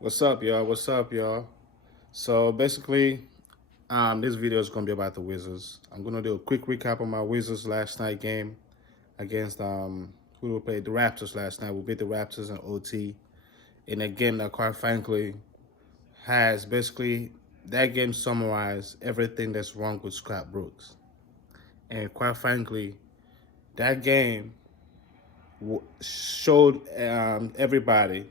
What's up, y'all? What's up, y'all? So basically, this video is gonna be about the Wizards. I'm gonna do a quick recap of my Wizards last night game against who we played the Raptors last night. We beat the Raptors in OT in a game that, quite frankly, has basically that game summarized everything that's wrong with Scott Brooks. And quite frankly, that game showed everybody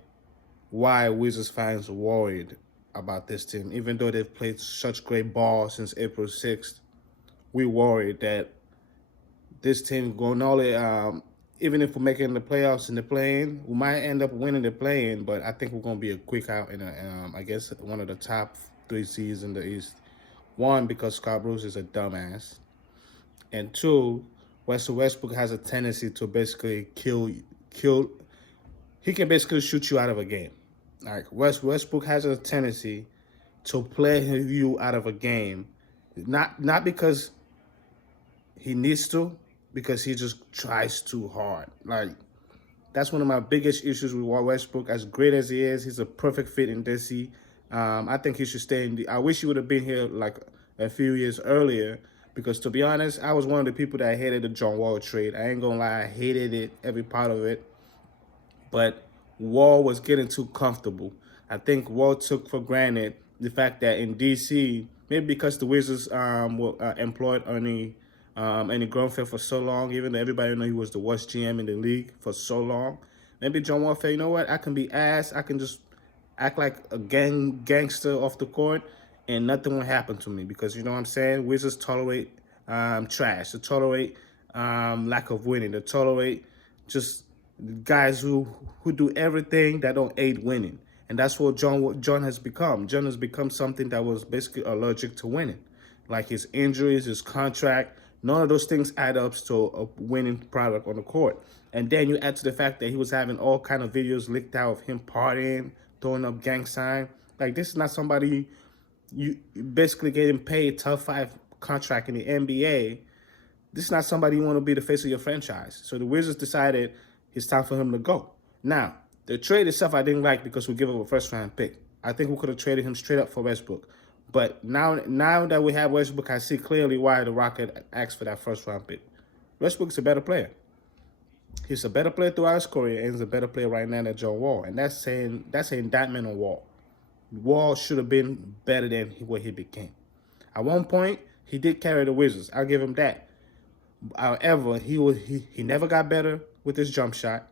why Wizards fans are worried about this team. Even though they've played such great ball since April 6th, we worried that this team going all the even if we're making the playoffs and the play-in, we might end up winning the play-in, but I think we're going to be a quick out in I guess one of the top three seeds in the East. One, because Scott Brooks is a dumbass, and two, Westbrook has a tendency to basically kill. He can basically shoot you out of a game. Like Westbrook has a tendency to play you out of a game, not because he needs to, because he just tries too hard. Like that's one of my biggest issues with Westbrook. As great as he is, he's a perfect fit in DC. I think he should stay in the. I wish he would have been here like a few years earlier. Because to be honest, I was one of the people that hated the John Wall trade. I ain't gonna lie, I hated it, every part of it. But Wall was getting too comfortable. I think Wall took for granted the fact that in DC, maybe because the Wizards employed Ernie Grunfeld for so long, even though everybody knew he was the worst GM in the league for so long. Maybe John Wall felt, you know what, I can be ass, I can just act like a gangster off the court, and nothing will happen to me because you know what I'm saying. Wizards tolerate trash. They tolerate lack of winning. They tolerate just guys who do everything that don't aid winning, and that's what John has become. John has become something that was basically allergic to winning, like his injuries, his contract. None of those things add up to a winning product on the court. And then you add to the fact that he was having all kind of videos leaked out of him partying, throwing up gang sign. Like this is not somebody you basically getting paid top 5 contract in the NBA. This is not somebody you want to be the face of your franchise. So the Wizards decided it's time for him to go. Now, the trade itself I didn't like because we give up a first-round pick. I think we could have traded him straight up for Westbrook. But now that we have Westbrook, I see clearly why the Rocket asked for that first-round pick. Westbrook's a better player. He's a better player throughout his career, and he's a better player right now than John Wall. And that's an indictment on Wall. Wall should have been better than what he became. At one point, he did carry the Wizards. I'll give him that. However, he never got better with his jump shot.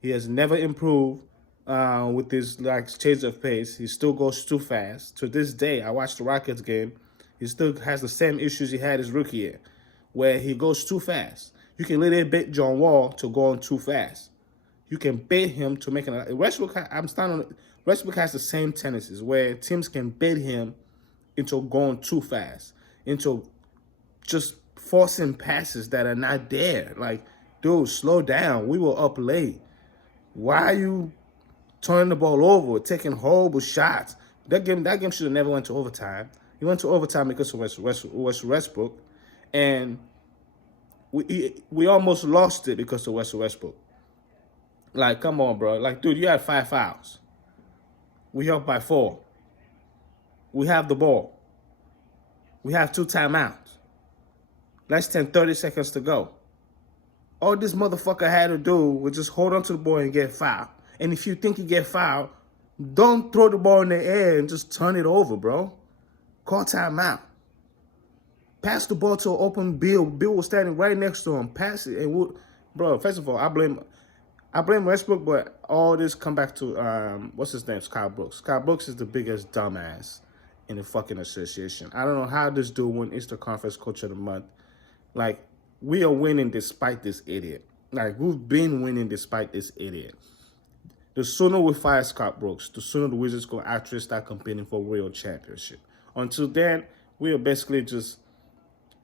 He has never improved with his change of pace. He still goes too fast. To this day, I watched the Rockets game. He still has the same issues he had his rookie year, where he goes too fast. You can literally bait John Wall to go on too fast. You can bait him to make an Westbrook. Westbrook has the same tendencies where teams can bait him into going too fast, into just forcing passes that are not there. Like, dude, slow down. We were up late. Why are you turning the ball over, taking horrible shots? That game should have never went to overtime. He went to overtime because of Westbrook, and we almost lost it because of Westbrook. Like, come on, bro. Like, dude, you had 5 fouls. We up by 4. We have the ball. We have 2 timeouts. Less than 30 seconds to go. All this motherfucker had to do was just hold on to the ball and get fouled. And if you think you get fouled, don't throw the ball in the air and just turn it over, bro. Call timeout. Pass the ball to an open Beal. Beal was standing right next to him. Pass it. And bro, first of all, I blame Westbrook, but all this come back to, what's his name? Scott Brooks. Scott Brooks is the biggest dumbass in the fucking association. I don't know how this dude won Eastern Conference Coach of the Month. Like, we are winning despite this idiot. Like, we've been winning despite this idiot. The sooner we fire Scott Brooks, the sooner the Wizards go actually start competing for real championship. Until then, we are basically just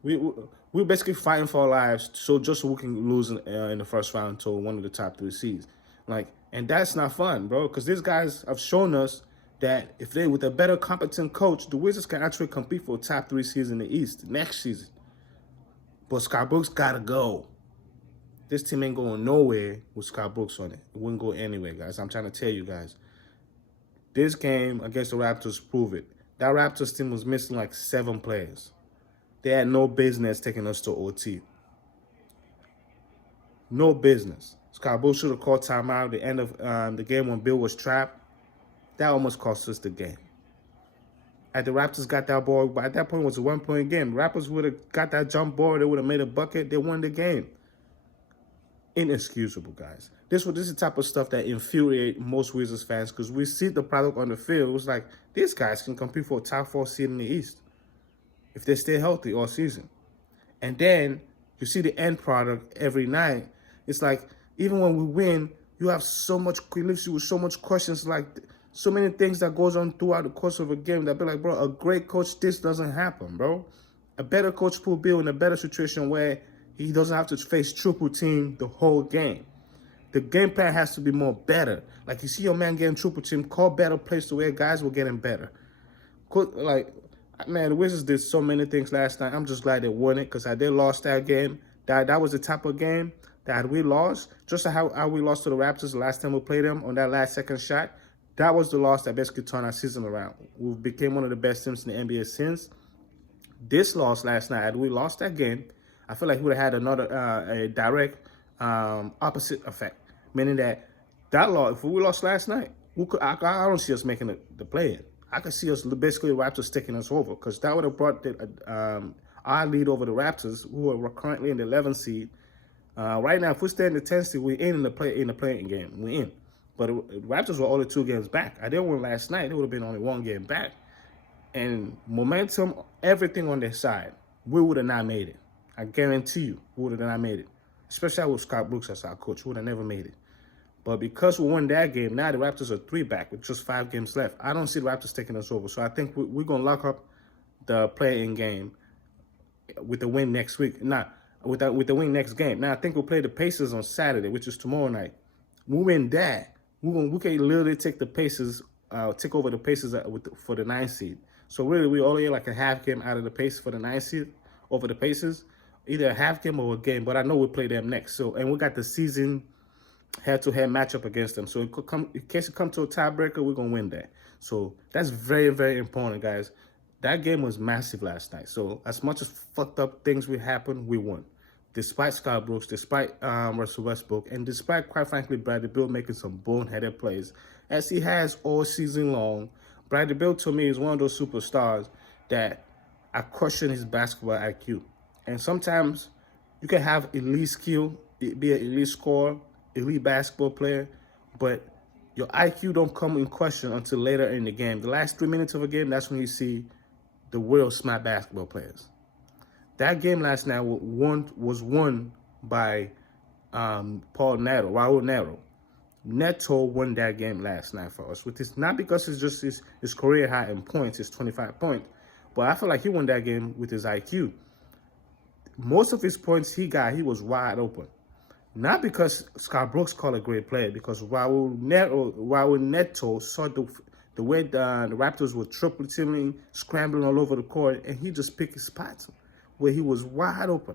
we're basically fighting for our lives, so just so we can lose in the first round to one of the top 3 seeds. Like, and that's not fun, bro, because these guys have shown us that if they, with a better, competent coach, the Wizards can actually compete for top 3 seeds in the East next season. But Scott Brooks gotta go. This team ain't going nowhere with Scott Brooks on it. It wouldn't go anywhere, guys. I'm trying to tell you guys. This game against the Raptors proved it. That Raptors team was missing like 7 players. They had no business taking us to OT. No business. Scott Bull should have called timeout at the end of the game when Bill was trapped. That almost cost us the game. At the Raptors got that ball, but at that point it was a 1-point game. Raptors would have got that jump ball, they would have made a bucket, they won the game. Inexcusable, guys. This is the type of stuff that infuriate most Wizards fans because we see the product on the field. It was like, these guys can compete for a top 4 seed in the East if they stay healthy all season. And then you see the end product every night. It's like, even when we win, you have so much, it leaves you with so much questions, like so many things that goes on throughout the course of a game that be like, bro, a great coach, this doesn't happen, bro. A better coach put Bill in a better situation where he doesn't have to face triple team the whole game. The game plan has to be more better. Like, you see your man getting triple team, call better plays to where guys were getting better. Like, man, the Wizards did so many things last night. I'm just glad they won it because had they lost that game, that was the type of game that had we lost, just like how we lost to the Raptors the last time we played them on that last second shot, that was the loss that basically turned our season around. We became one of the best teams in the NBA since. This loss last night, had we lost that game, I feel like we would have had another a direct opposite effect, meaning that loss, if we lost last night, I don't see us making the play-in. I could see us basically Raptors taking us over because that would have brought our lead over the Raptors, who are currently in the 11th seed. Right now, if we stay in the 10th seed, we're in the play-in game. We're in. But the Raptors were only 2 games back. I didn't win last night. They would have been only 1 game back. And momentum, everything on their side, we would have not made it. I guarantee you, we would have not made it. Especially with Scott Brooks as our coach, we would have never made it. But because we won that game, now the Raptors are 3 back with just 5 games left. I don't see the Raptors taking us over. So I think we're going to lock up the play-in game with the win next week. With the win next game. Now, I think we'll play the Pacers on Saturday, which is tomorrow night. We win that, we can literally take the Pacers, take over the Pacers for the 9th seed. So really, we only like a half game out of the Pacers for the 9th seed over the Pacers. Either a half game or a game, but I know we'll play them next. So, and we got the season head-to-head matchup against them. So in case it comes to a tiebreaker, we're going to win that. So that's very, very important, guys. That game was massive last night. So as much as fucked up things will happen, we won. Despite Scott Brooks, despite Russell Westbrook, and despite, quite frankly, Bradley Beal making some boneheaded plays, as he has all season long. Bradley Beal, to me, is one of those superstars that I question his basketball IQ. And sometimes you can have elite skill, be an elite scorer, elite basketball player, but your IQ don't come in question until later in the game. The last 3 minutes of a game, that's when you see the real smart basketball players. That game last night was won by Raul Neto. Neto won that game last night for us. With this, not because it's just his career high in points, his 25 points, but I feel like he won that game with his IQ. Most of his points he was wide open. Not because Scott Brooks called a great play, because Raul Neto saw the way the Raptors were triple teaming, scrambling all over the court, and he just picked his spots where he was wide open.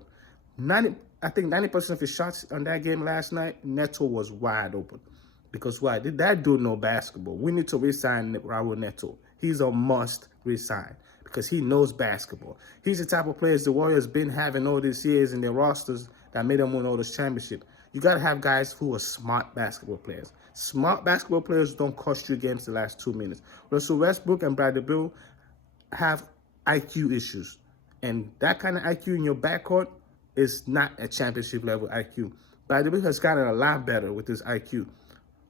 I think 90% of his shots on that game last night, Neto was wide open. Because why? That dude know basketball. We need to re-sign Raul Neto. He's a must re-sign because he knows basketball. He's the type of players the Warriors been having all these years in their rosters that made them win all this championship. You got to have guys who are smart basketball players. Smart basketball players don't cost you games the last 2 minutes. Russell Westbrook and Bradley Beal have IQ issues. And that kind of IQ in your backcourt is not a championship level IQ. Bradley Beal has gotten a lot better with his IQ.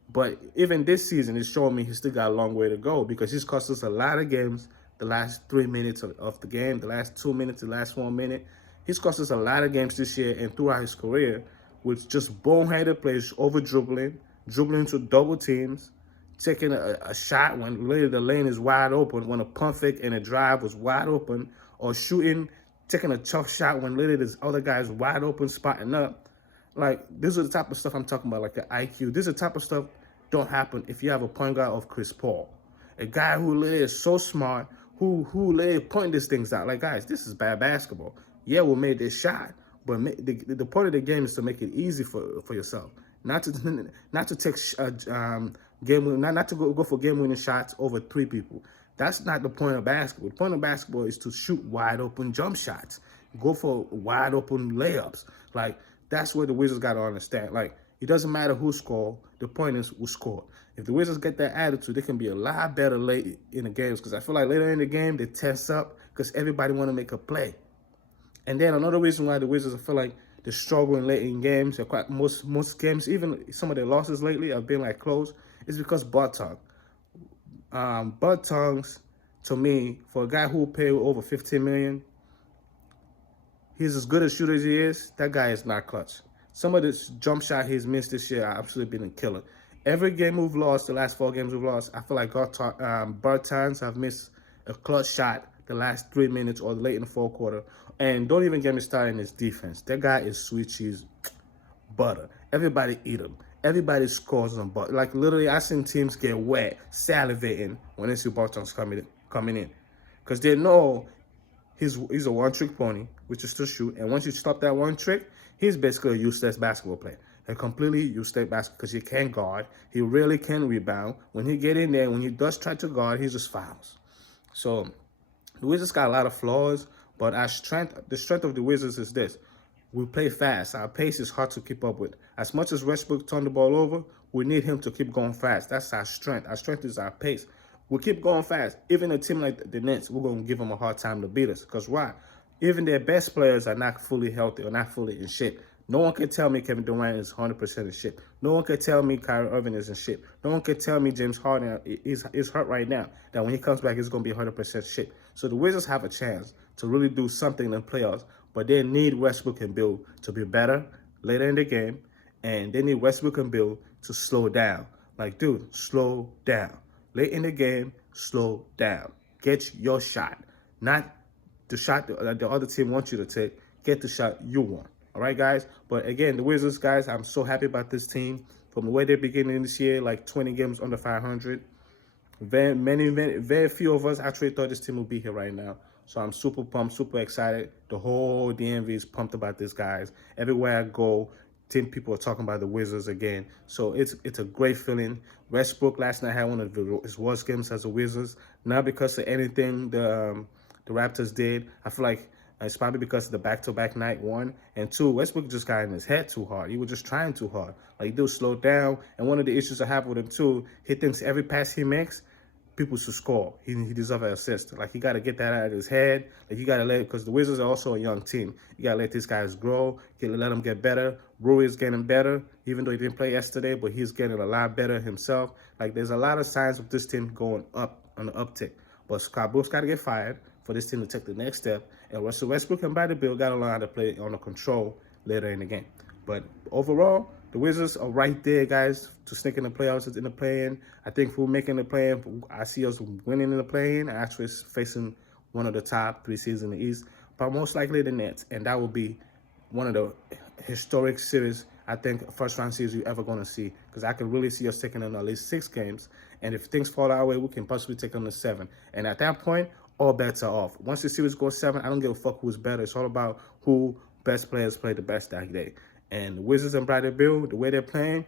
But even this season, it's showing me he's still got a long way to go because he's cost us a lot of games the last 3 minutes of the game, the last 2 minutes, the last 1 minute. He's cost us a lot of games this year and throughout his career with just boneheaded plays, dribbling into double teams, taking a shot when literally the lane is wide open, when a pump fake and a drive was wide open, or taking a tough shot when literally this other guy's wide open, spotting up. Like, this is the type of stuff I'm talking about, like the IQ. This is the type of stuff don't happen if you have a point guard of Chris Paul. A guy who literally is so smart, who literally pointing these things out. Like, guys, this is bad basketball. Yeah, we made this shot, but the point of the game is to make it easy for yourself. Not to take not to go for game-winning shots over 3 people. That's not the point of basketball. The point of basketball is to shoot wide-open jump shots. Go for wide-open layups. Like, that's what the Wizards got to understand. Like, it doesn't matter who scored. The point is who scored. If the Wizards get that attitude, they can be a lot better late in the games, because I feel like later in the game, they tense up because everybody want to make a play. And then another reason why the Wizards, I feel like they're struggling late in games, most games, even some of their losses lately have been like close, is because Bud Tongue. Bud Tongues, to me, for a guy who paid over $15 million, he's as good a shooter as he is. That guy is not clutch. Some of the jump shot he's missed this year have absolutely been a killer. Every game we've lost, the last 4 games we've lost, I feel like Bud Tongues have missed a clutch shot the last 3 minutes or late in the fourth quarter. And don't even get me started in his defense. That guy is sweet cheese butter. Everybody eat him. Everybody scores on butter. Like, literally, I've seen teams get wet, salivating when they see Bud Tongues coming in. Because they know he's a one-trick pony, which is to shoot. And once you stop that one trick, he's basically a useless basketball player. A completely useless basketball, because he can't guard. He really can rebound. When he get in there, when he does try to guard, he just fouls. So the Wizards got a lot of flaws, but the strength of the Wizards is this. We play fast. Our pace is hard to keep up with. As much as Westbrook turned the ball over, we need him to keep going fast. That's our strength. Our strength is our pace. We keep going fast. Even a team like the Nets, we're going to give them a hard time to beat us. Because why? Even their best players are not fully healthy or not fully in shape. No one can tell me Kevin Durant is 100% in shape. No one can tell me Kyrie Irving is in shape. No one can tell me James Harden is hurt right now, that when he comes back, he's going to be 100% shape. So the Wizards have a chance to really do something in the playoffs, but they need Westbrook and Beal to be better later in the game, and they need Westbrook and Beal to slow down. Like, dude, slow down. Late in the game, slow down. Get your shot. Not the shot that the other team wants you to take. Get the shot you want. All right, guys? But again, the Wizards, guys, I'm so happy about this team. From the way they're beginning this year, like 20 games under 500. Very few of us actually thought this team would be here right now. So I'm super pumped, super excited. The whole DMV is pumped about this, guys. Everywhere I go, people are talking about the Wizards again. So it's a great feeling. Westbrook last night had one of his worst games as a Wizards. Not because of anything the Raptors did. I feel like it's probably because of the back-to-back night, 1. And 2, Westbrook just got in his head too hard. He was just trying too hard. Like, dude, slow down. And one of the issues I have with him, too, he thinks every pass he makes, people should score. He deserves an assist. Like, he got to get that out of his head. Like, you got to let it, because the Wizards are also a young team. You got to let these guys grow. Let them get better. Rui is getting better, even though he didn't play yesterday, but he's getting a lot better himself. Like, there's a lot of signs of this team going up on the uptick. But Scott Brooks got to get fired for this team to take the next step. And Russell Westbrook and Bradley Beal got to learn how to play under control later in the game. But overall, the Wizards are right there, guys, to sneak in the playoffs in the play-in. I think if we're making the play-in, I see us winning in the play-in and actually facing one of the top 3 seeds in the East, but most likely the Nets. And that will be one of the historic series, I think, first-round series you're ever going to see, because I can really see us taking in at least 6 games. And if things fall our way, we can possibly take them to 7. And at that point, all bets are off. Once the series goes 7, I don't give a fuck who's better. It's all about who best players play the best that day. And the Wizards and Bradley Beal, the way they're playing,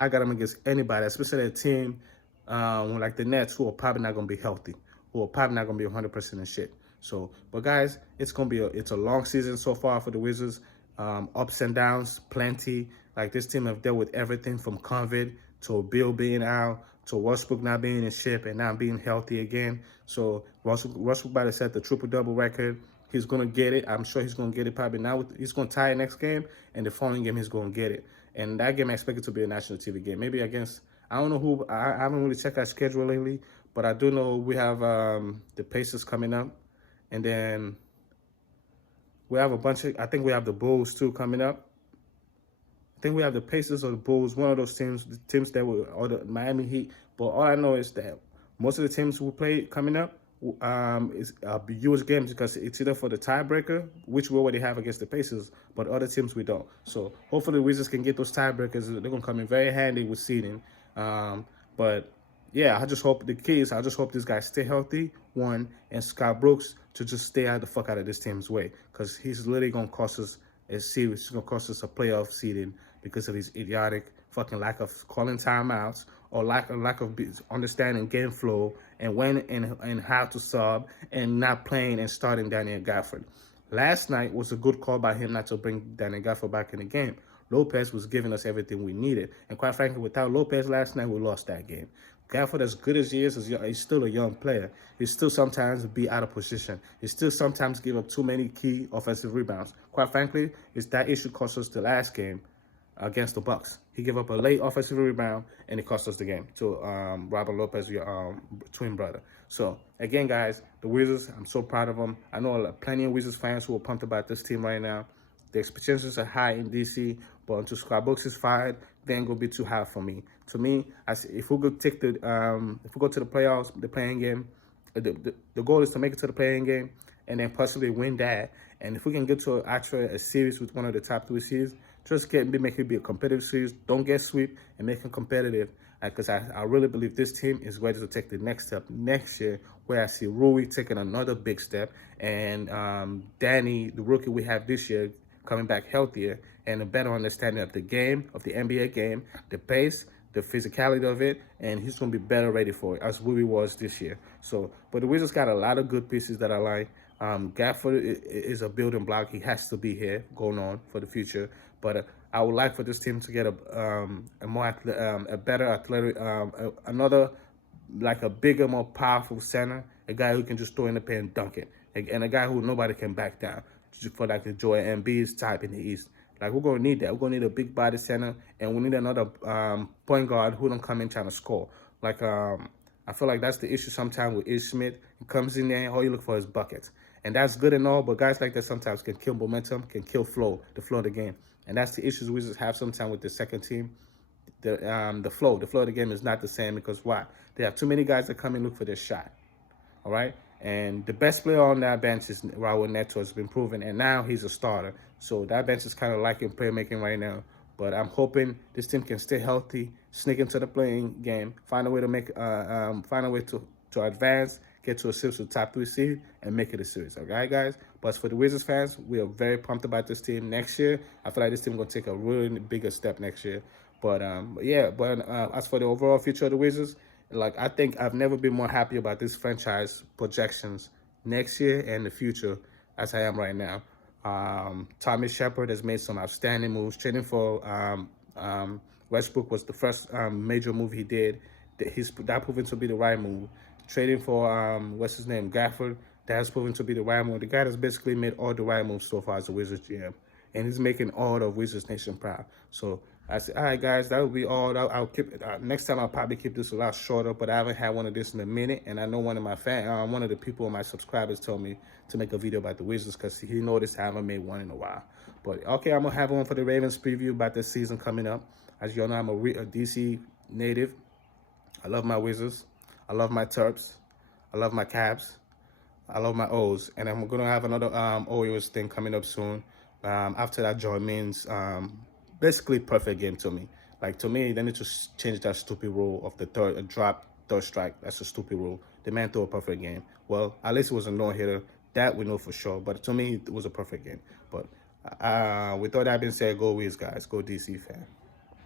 I got them against anybody, especially a team like the Nets, who are probably not going to be healthy, who are probably not going to be 100% in shape. So, but guys, it's going to be it's a long season so far for the Wizards. Ups and downs, plenty. Like, this team have dealt with everything from COVID to Beal being out, to Westbrook not being in shape and not being healthy again. So Russell about to set the triple-double record. He's going to get it. I'm sure he's going to get it probably now. He's going to tie it next game, and the following game he's going to get it. And that game I expect it to be a national TV game. Maybe against, I don't know who. I haven't really checked our schedule lately, but I do know we have the Pacers coming up. And then we have a bunch of, I think we have the Bulls too coming up. I think we have the Pacers or the Bulls, one of those teams, the teams that were, or the Miami Heat. But all I know is that most of the teams who play coming up is huge games, because it's either for the tiebreaker, which we already have against the Pacers, but other teams we don't. So hopefully the Wizards can get those tiebreakers. They're going to come in very handy with seeding. But yeah, I just hope these guys stay healthy, 1, and Scott Brooks to just stay out the fuck out of this team's way, because he's literally going to cost us a series. He's going to cost us a playoff seeding because of his idiotic fucking lack of calling timeouts or lack of understanding game flow and when and how to sub and not playing and starting Daniel Gafford. Last night was a good call by him not to bring Daniel Gafford back in the game. Lopez was giving us everything we needed. And quite frankly, without Lopez last night, we lost that game. Gafford, as good as he is, he's still a young player. He still sometimes be out of position. He still sometimes give up too many key offensive rebounds. Quite frankly, it's that issue cost us the last game against the Bucks. He gave up a late offensive rebound, and it cost us the game to Robert Lopez, your twin brother. So, again, guys, the Wizards, I'm so proud of them. I know plenty of Wizards fans who are pumped about this team right now. The expectations are high in DC, but until Scott Brooks is fired, they ain't gonna be too high for me. To me, if we go take the if we go to the playoffs, the playing game, the goal is to make it to the playing game and then possibly win that. And if we can get to a series with one of the top 3 seeds, just make it be a competitive series. Don't get swept and make it competitive. Because I really believe this team is ready to take the next step next year, where I see Rui taking another big step and Danny, the rookie we have this year, coming back healthier and a better understanding of the game, of the NBA game, the pace, the physicality of it, and he's going to be better ready for it, as Rui was this year. So, but the Wizards got a lot of good pieces that I like. Gafford is a building block. He has to be here going on for the future. But I would like for this team to get a better athletic, another, like a bigger, more powerful center, a guy who can just throw in the paint and dunk it, and a guy who nobody can back down, for like the Joel Embiid's type in the East. Like, we're going to need that. We're going to need a big body center, and we need another point guard who don't come in trying to score. Like, I feel like that's the issue sometimes with Ish Smith. He comes in there, all you look for is buckets. And that's good and all, but guys like that sometimes can kill momentum, can kill the flow of the game. And that's the issues we just have sometimes with the second team. The flow of the game is not the same because why? They have too many guys that come and look for their shot. All right? And the best player on that bench is Raul Neto, has been proven, and now he's a starter. So that bench is kind of lacking playmaking right now. But I'm hoping this team can stay healthy, sneak into the playing game, find a way to advance, get to a series with top 3 seed, and make it a series. Okay, guys? But for the Wizards fans, we are very pumped about this team next year. I feel like this team is going to take a really bigger step next year. But as for the overall future of the Wizards, like, I think I've never been more happy about this franchise projections next year and the future as I am right now. Tommy Shepard has made some outstanding moves. Trading for Westbrook was the first major move he did. That proven to be the right move. Trading for what's his name, Gafford, that has proven to be the right move. The guy has basically made all the right moves so far as a Wizards GM, and he's making all the Wizards Nation proud. So I said, all right, guys, that will be all. I'll keep next time. I'll probably keep this a lot shorter, but I haven't had one of this in a minute. And I know one of the people, my subscribers, told me to make a video about the Wizards because he noticed I haven't made one in a while. But okay, I'm gonna have one for the Ravens preview about this season coming up. As you all know, I'm a DC native. I love my Wizards. I love my Terps. I love my Caps. I love my O's, and I'm gonna have another Orioles thing coming up soon. After that, Joy means basically perfect game to me. Like, to me, they need to change that stupid rule of the third strike. That's a stupid rule. The man threw a perfect game. Well, at least it was a no-hitter. That we know for sure. But to me, it was a perfect game. But with all that being said, go Wiz, guys. Go DC, fam.